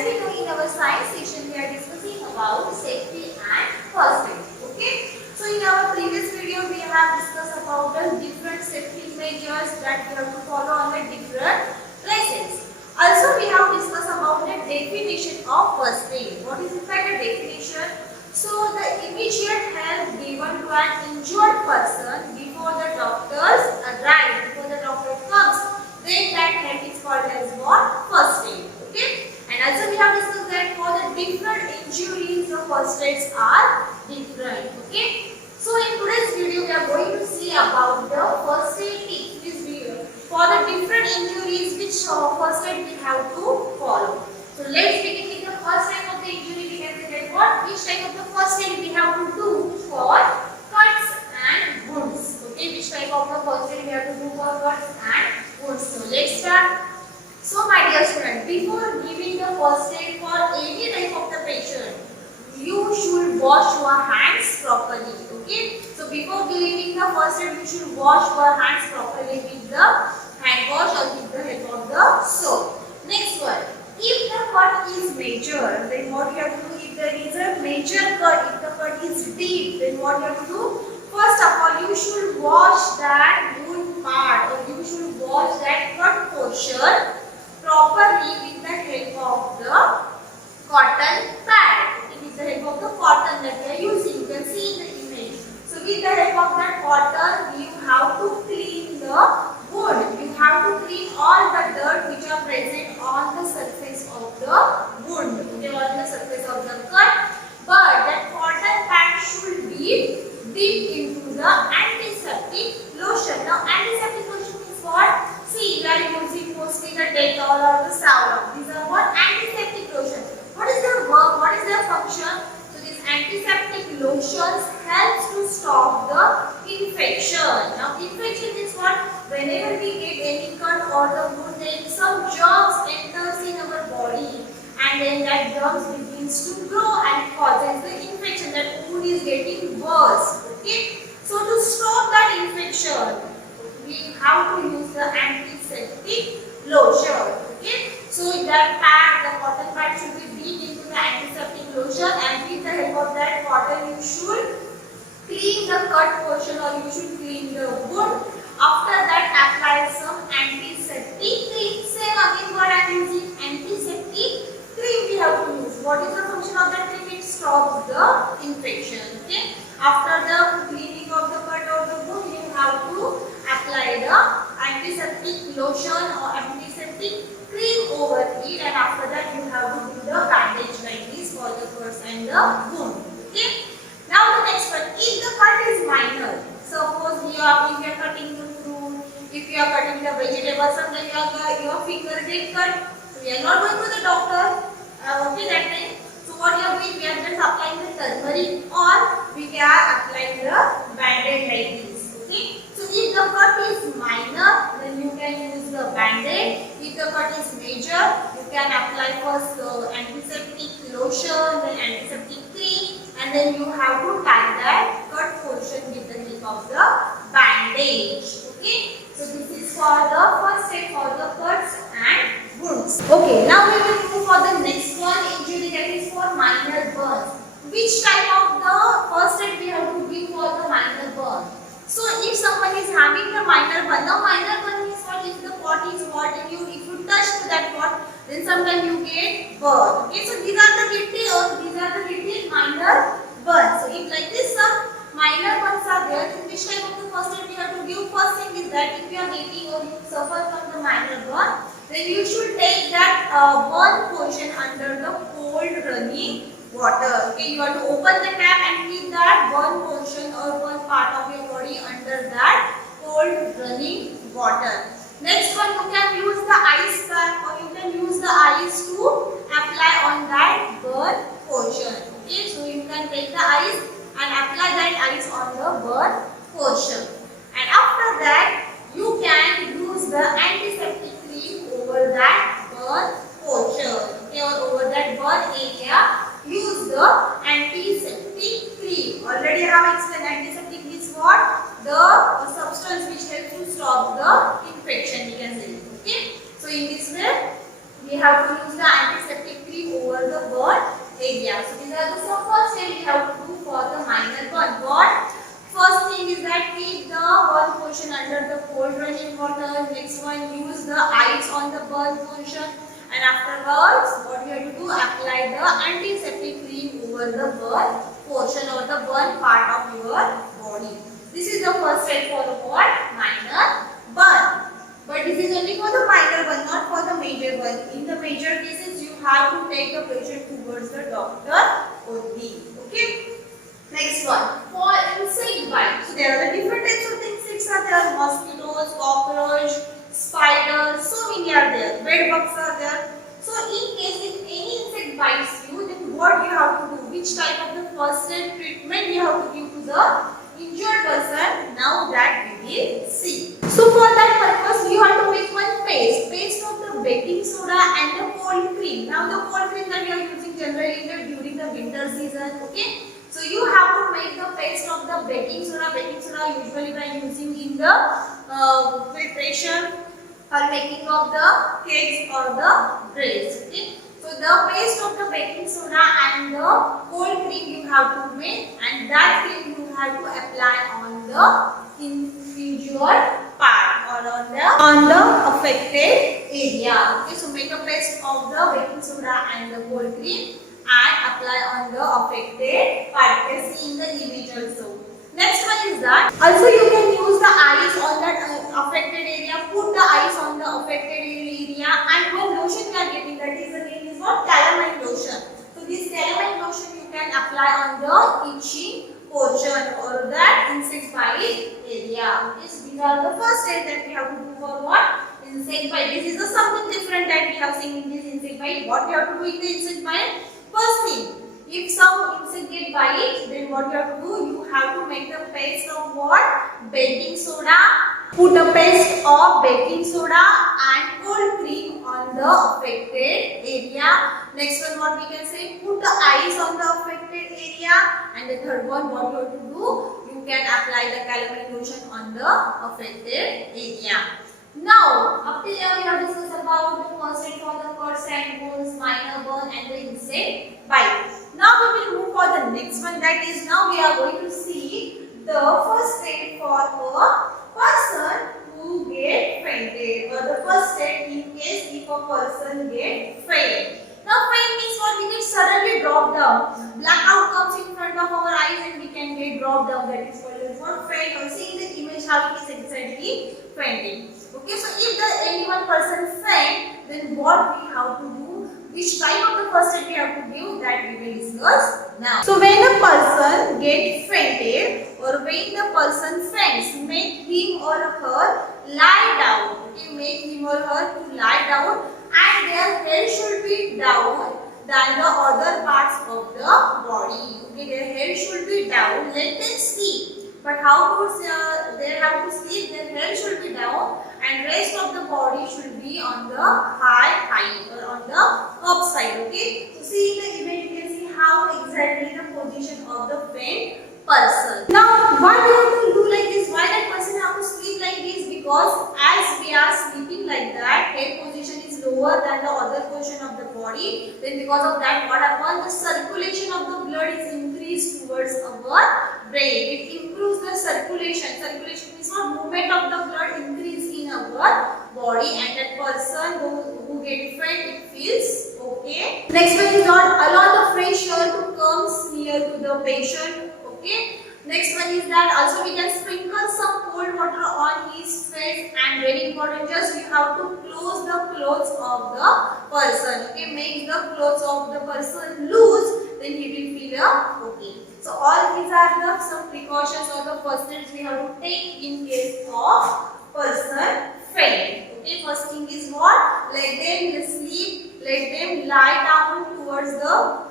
as we know in our science session, we are discussing about safety and first aid. Okay. So in our previous video, we have discussed about the different safety measures that we have to follow on the different places. Also, we have discussed about the definition of first aid. What is in fact the definition? So the immediate help given to an injured person before the doctors arrive, before the doctor comes, then that help is called as what? First aid. Okay. And also we have discussed that for the different injuries, the first aids are different. Okay. So in today's video, we are going to see about the first aid tips. This video for the different injuries, which first aid we have to follow. So let's begin with the first type of the injury. We can say that what? Which type of the first aid we have to do for cuts and wounds? Okay. Which type of the first aid we have to do for cuts and wounds? So let's start. So my dear student, before giving the first aid for any type of the patient, you should wash your hands properly. Okay. So before giving the first aid, you should wash your hands properly with the hand wash or with the help of the soap. Next one, if the cut is major, then what you have to do? If there is a major cut, if the cut is deep, then what you have to do? First of all, you should wash that wound part, or you should wash that cut portion properly with the help of the cotton pad. Okay, with the help of the cotton that we are using, you can see in the image. So with the help of that cotton, you have to clean the wound. You have to clean all the dirt which are present on the surface of the wound, okay, on the surface of the cut. But that cotton pad should be dipped into the antiseptic lotion. Now antiseptic lotion is what? See, we are using mostly the Dettol or the Savlon. These are what? Antiseptic lotion. What is their work? What is their function? So these antiseptic lotions helps to stop the infection. Now infection is what? Whenever we get any cut or the wound, then some germs enters in our body, and then that germs begins to grow and causes the infection. That wound is getting worse. Okay. So to stop that infection, we have to use the antiseptic lotion. Okay. So that pad, the cotton pad should be dipped into the antiseptic lotion, and with the help of that cotton, you should clean the cut portion, or you should clean the wound. After that, apply some antiseptic cream. Same again what I am using, antiseptic cream we have to use. What is the function of that cream? It stops the infection. Okay. After the cleaning of the cut or the wound, you have to apply the antiseptic lotion or antiseptic cream over it, and after that you have to do the bandage like this for the cuts and the wound. Okay. Now the next one, if the cut is minor, suppose if you are cutting the fruit, if you are cutting the vegetable, sometimes your finger get cut, so we are not going to the doctor. Okay, that time. So what you are doing? We are just applying the turmeric, or we are applying the bandage like this. Okay. So if the cut is minor, then you can use the bandage. If the cut is major, you can apply first the antiseptic lotion, then antiseptic cream, and then you have to tie that cut portion with the help of the bandage. Okay. So this is for the first aid for the cuts and wounds. Okay. Now we will move for the next one, injury that is for minor burns. Which type of the first aid we have to give for the minor burn? So if someone is having the minor burn, now minor burn is what? If the pot is hot and if you touch to that pot, then sometimes you get burn. Okay, so these are the little minor burns. So if like this some minor burns are there, then which type of the first aid we have to give? First thing is that if you are getting or you suffer from the minor burn, then you should take that burn portion under the cold running water. Okay, you have to open the tap and keep that burn portion or burn part of your body under that cold running water. Next one, you can use the ice pack, or you can use the ice to apply on that burn portion. Okay, so you can take the ice and apply that ice on the burn portion. And after that, you can use the antiseptic cream over that burn portion. Okay, or over that burn area. Use the antiseptic cream. Already I have explained antiseptic is what? The substance which helps to stop the infection, we can say. Okay. So in this way, we have to use the antiseptic cream cream over the burn area. So these are the some first step we have to do for the minor burn. What? First thing is that keep the burn portion under the cold running water. Next one, use the ice on the burn portion. And afterwards, what you have to do, apply the antiseptic cream over the burn portion or the burn part of your body. This is the first step for the what? Minor burn. But this is only for the minor burn, not for the major burn. In the major cases, you have to take the patient towards the doctor only. Okay. Next one, for insect bite. So there are the different types of insects are there. Mosquitoes, cockroach, spiders, so many are there. Bed bugs are there. So in case if any insect bites you, then what you have to do? Which type of the first aid treatment you have to give to the injured person? Now that we will see. So for that purpose, you have to make one paste of the baking soda and the cold cream. Now the cold cream that we are using generally during the winter season. Okay. So you have to make the paste of the baking soda. Baking soda usually we are using in the preparation or making of the cakes or the breads. Okay. So the paste of the baking soda and the cold cream you have to make, and that cream you have to apply on the injured part or on the affected area. Okay. So make a paste of the baking soda and the cold cream and apply on the affected part. You can see in the image also. Next one is that also you can use the ice on that affected area. Put the ice on the affected area, and one lotion we are getting, that is the name is what? Calamine lotion. So this calamine lotion you can apply on the itchy portion or that insect bite area. These are the first step that we have to do for what? Insect bite. This is something different that we have seen in this insect bite. What we have to do in the insect bite? First thing, if some insect get bite, then what you have to do? You have to make the paste of what? Baking soda. Put a paste of baking soda and cold cream on the affected area. Next one, what we can say? Put the ice on the affected area. And the third one, what you have to do? You can apply the calamine lotion on the affected area. Now, up till here we have discussed about the first aid for the cuts and wounds, minor burn and the insect bite. Now we will move for the next one, that is now we are going to see the first aid for a person who get fainted, or the first aid in case if a person get fainted. Now faint means what? We get suddenly drop down. Blackout comes in front of our eyes and we can get dropped down. That is called as what? Faint. Or see in the image how it is exactly fainting. Okay, so if any one person faint, then what we have to do? Which type of the first aid we have to give, that we will discuss now. So when a person gets fainted or when the person faints, make him or her lie down. Okay, make him or her to lie down, and their head should be down than the other parts of the body. Okay, their head should be down. Let them sleep. But how to they have to sleep? Their head should be down and rest of the body should be on the high height or on the upside. Okay. So see in the image you can see how exactly the position of the faint person. Now why we have to do like this? Why that person have to sleep like this? Because as we are sleeping like that, head position is lower than the other portion of the body. Then because of that, what happens? The circulation of the blood is increased towards our brain. It improves the circulation. Circulation means what? Movement of the blood increase in our body, and that person who get faint, it feels okay. Next one is not allow the fresh air to come near to the patient. Okay. Next one is that also we can sprinkle some cold water on his face, and very important, just you have to close the clothes of the person. Okay, make the clothes of the person loose, then he will feel okay. So all these are the some precautions or the first aids we have to take in case of person faint. Okay, first thing is what? Let them sleep, let them lie down towards the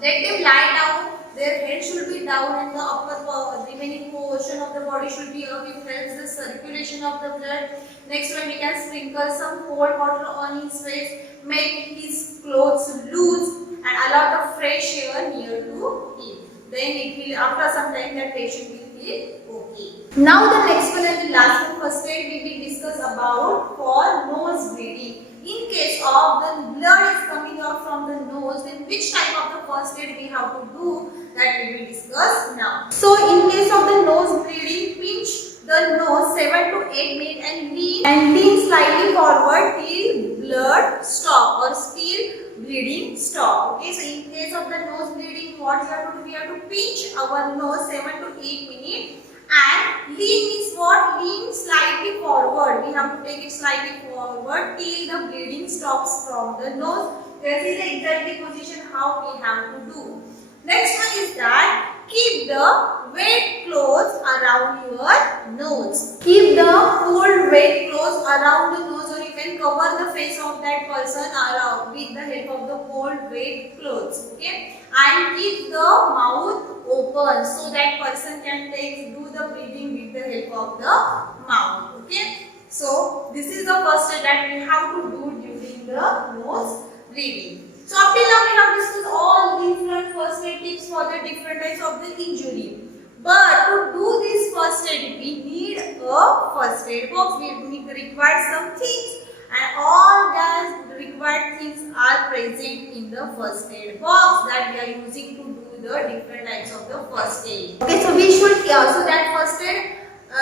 let them lie down. Their head should be down and the upper remaining portion of the body should be up. It helps the circulation of the blood. Next one, we can sprinkle some cold water on his face, make his clothes loose and allow the fresh air near to him. Then it will, after some time, that patient will feel okay. Now the next one and the last one, first aid we will discuss about for nose bleeding. in case of the blood is coming out from the nose, then which type of the first aid we have to do, that we will discuss now. So in case of the nose bleeding, pinch the nose 7 to 8 minutes and lean slightly forward till blood stop or still bleeding stop. Okay, so in case of the nose bleeding, what we have to do? We have to pinch our nose 7 to 8 minutes and lean means what? Lean slightly forward. We have to take it slightly forward till the bleeding stops from the nose. This is the exactly position how we have to do. Next one is that keep the wet clothes around your nose. Keep the cold wet clothes around the nose, or you can cover the face of that person around with the help of the cold wet clothes. Okay, and keep the mouth open so that person can do the breathing with the help of the mouth. Okay, so this is the first step that we have to do during the nose bleeding. So up till now we have discussed all different first aid tips for the different types of the injury. But to do this first aid, we need a first aid box. We require some things, and all the required things are present in the first aid box that we are using to do the different types of the first aid. Okay, so we should so that first aid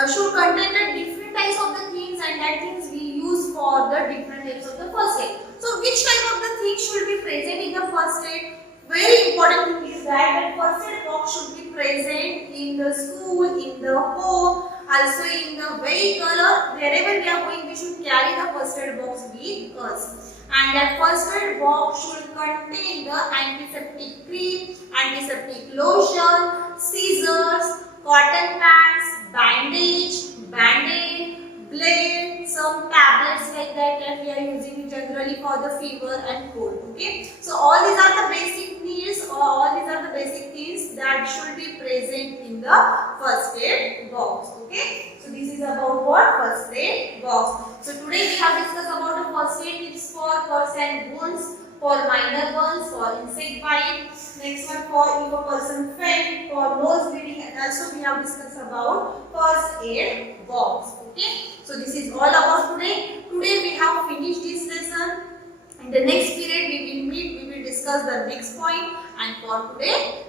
should contain the different types of the things, and that things we use for the different types of the first aid. So which type of the things should be present in the first aid? Very important thing is that first aid box should be present in the school, in the home, also in the vehicle, or wherever we are going, we should carry the first aid box with us. And that first aid box should contain the antiseptic cream, antiseptic lotion, scissors, cotton pads, bandage, band-aid, blade, some tablets like that we are using generally for the fever and cold. Okay, so all these are the basic needs, or all these are the basic things that should be present in the first aid box. Okay, so this is about what? First aid box. So today we have discussed about the first aid tips for cuts and wounds, for minor burns, for insect bite. Next one for if a person faint, for nose bleeding, and also we have discussed about first aid box. Okay, so this is all about today. Today we have finished this lesson. In the next period we will meet, we will discuss the next point, and for today